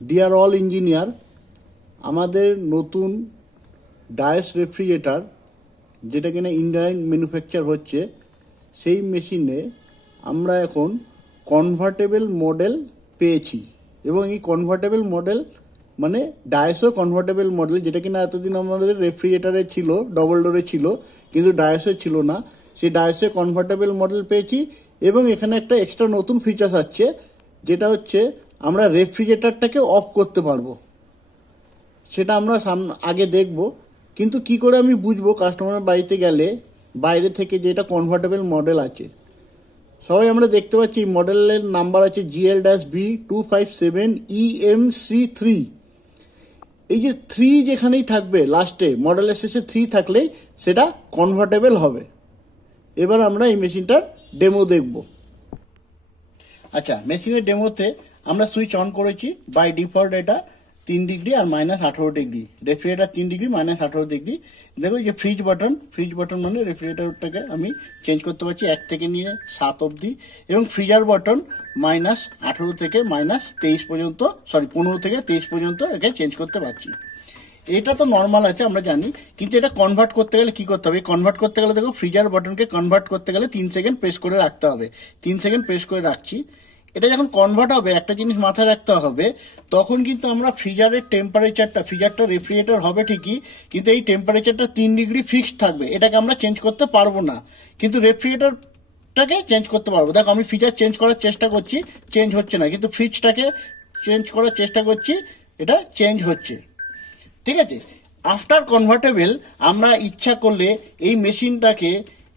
Deer all engineer, আমাদের নতুন Dias refrigerator যেটা কিনা ইন্ডিয়ান ম্যানুফ্যাকচার হচ্ছে, সেই মেশিনে আমরা এখন কনভার্টেবল মডেল পেয়েছি। এবং এই কনভার্টেবল মডেল মানে ডায়াসও কনভার্টেবল মডেল, যেটা কিনা এতদিন আমাদের রেফ্রিজারেটারে ছিল, ডবল ডোরে ছিল, কিন্তু ডায়াসে ছিল না। সেই ডায়াসে কনভার্টেবল মডেল পেয়েছি। এবং এখানে একটা এক্সট্রা নতুন ফিচার্স আছে, যেটা হচ্ছে আমরা রেফ্রিজারেটরটাকে অফ করতে পারবো। সেটা আমরা আগে দেখব। কিন্তু কি করে আমি বুঝবো কাস্টমারের বাড়িতে গেলে বাইরে থেকে যে এটা কনভার্টেবল মডেল আছে? সবাই আমরা দেখতে পাচ্ছি মডেলের নাম্বার আছে GL-B257EMC3। এই যে 3 যেখানেই থাকবে লাস্টে, মডেলের শেষে 3 থাকলেই সেটা কনভার্টেবল হবে। এবার আমরা এই মেশিনটার ডেমো দেখব। আচ্ছা, মেশিনের ডেমোতে আমরা সুইচ অন করেছি। বাই ডিফল্ট এটা 3 ডিগ্রি আর -18 ডিগ্রি। Refrigerator 3 degree -18 degree. দেখো যে ফ্রিজ বাটন মানে রেফ্রিজারেটরটাকে আমি চেঞ্জ করতে পারছি 1 থেকে নিয়ে 7 অবধি। এবং ফ্রিজার বাটন -18 থেকে -23 পর্যন্ত, 15 থেকে 23 পর্যন্ত একে চেঞ্জ করতে পারছি। এটা তো নর্মাল আছে, আমরা জানি। কিন্তু এটা কনভার্ট করতে গেলে কি করতে হবে? কনভার্ট করতে গেলে দেখো, ফ্রিজার বাটনকে কনভার্ট করতে গেলে 3 সেকেন্ড প্রেস করে রাখতে হবে। 3 সেকেন্ড প্রেস করে রাখছি। এটা যখন কনভার্ট হবে, একটা জিনিস মাথায় রাখতে হবে, তখন কিন্তু আমরা ফ্রিজারের টেম্পারেচারটা, ফ্রিজারটা রেফ্রিজারেটর হবে ঠিকই, কিন্তু এই টেম্পারেচারটা 3 ডিগ্রি ফিক্সড থাকবে। এটাকে আমরা চেঞ্জ করতে পারবো না, কিন্তু রেফ্রিজারেটরটাকে চেঞ্জ করতে পারবো। দেখো, আমি ফ্রিজার চেঞ্জ করার চেষ্টা করছি, চেঞ্জ হচ্ছে না, কিন্তু ফ্রিজটাকে চেঞ্জ করার চেষ্টা করছি, এটা চেঞ্জ হচ্ছে। ঠিক আছে। আফটার কনভার্টেবল আমরা ইচ্ছা করলে এই মেশিনটাকে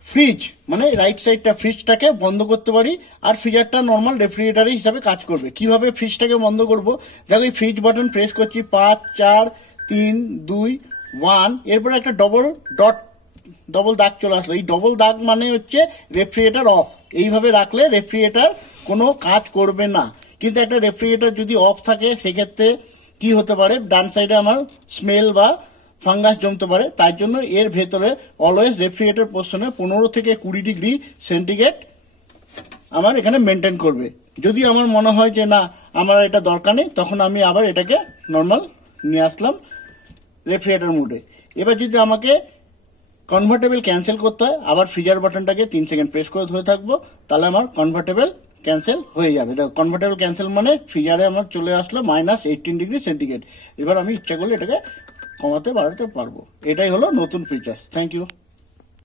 ফ্রিজ মানে রাইট সাইডটা ফ্রিজটাকে বন্ধ করতে পারি, আর ফ্রিজারটা নর্মাল রেফ্রিজারেটর হিসাবে কাজ করবে। কিভাবে ফ্রিজটাকে বন্ধ করব? দেখো, এই ফ্রিজ বাটন প্রেস করছি, 5 4 3 2 1, এরপরে একটা ডবল দাগ চলে আসলো। এই ডবল দাগ মানে হচ্ছে রেফ্রিজারেটর অফ। এইভাবে রাখলে রেফ্রিজারেটর কোনো কাজ করবে না। কিন্তু একটা রেফ্রিজারেটর যদি অফ থাকে, সেক্ষেত্রে কি হতে পারে? ডান সাইডে আমার স্মেল বা ফাঙ্গাস জমতে পারে। তাই জন্য এর ভেতরে অলওয়েজ রেফ্রিজারেটর পোর্শনে 15 থেকে 20 ডিগ্রি সেন্টিগ্রেড আমার এখানে মেনটেন করবে। যদি আমার মনে হয় যে না, আমার এটা দরকার নেই, তখন আমি আবার এটাকে নর্মাল নিয়ে আসলাম রেফ্রিজারেটর মোডে। এবার যদি আমাকে কনভার্টেবল ক্যান্সেল করতে হয়, আবার ফ্রিজার বাটনটাকে 3 সেকেন্ড প্রেস করে ধরে থাকবো, তাহলে আমার কনভার্টেবল ক্যান্সেল হয়ে যাবে। দেখো, কনভার্টেবল ক্যান্সেল মানে ফ্রিজারে আমার চলে আসলো -18 ডিগ্রি সেন্টিগ্রেড। এবার আমি ইচ্ছা করলে এটাকে কমাতে বাড়াতে পারবো। এটাই হলো নতুন ফিচার। Thank you.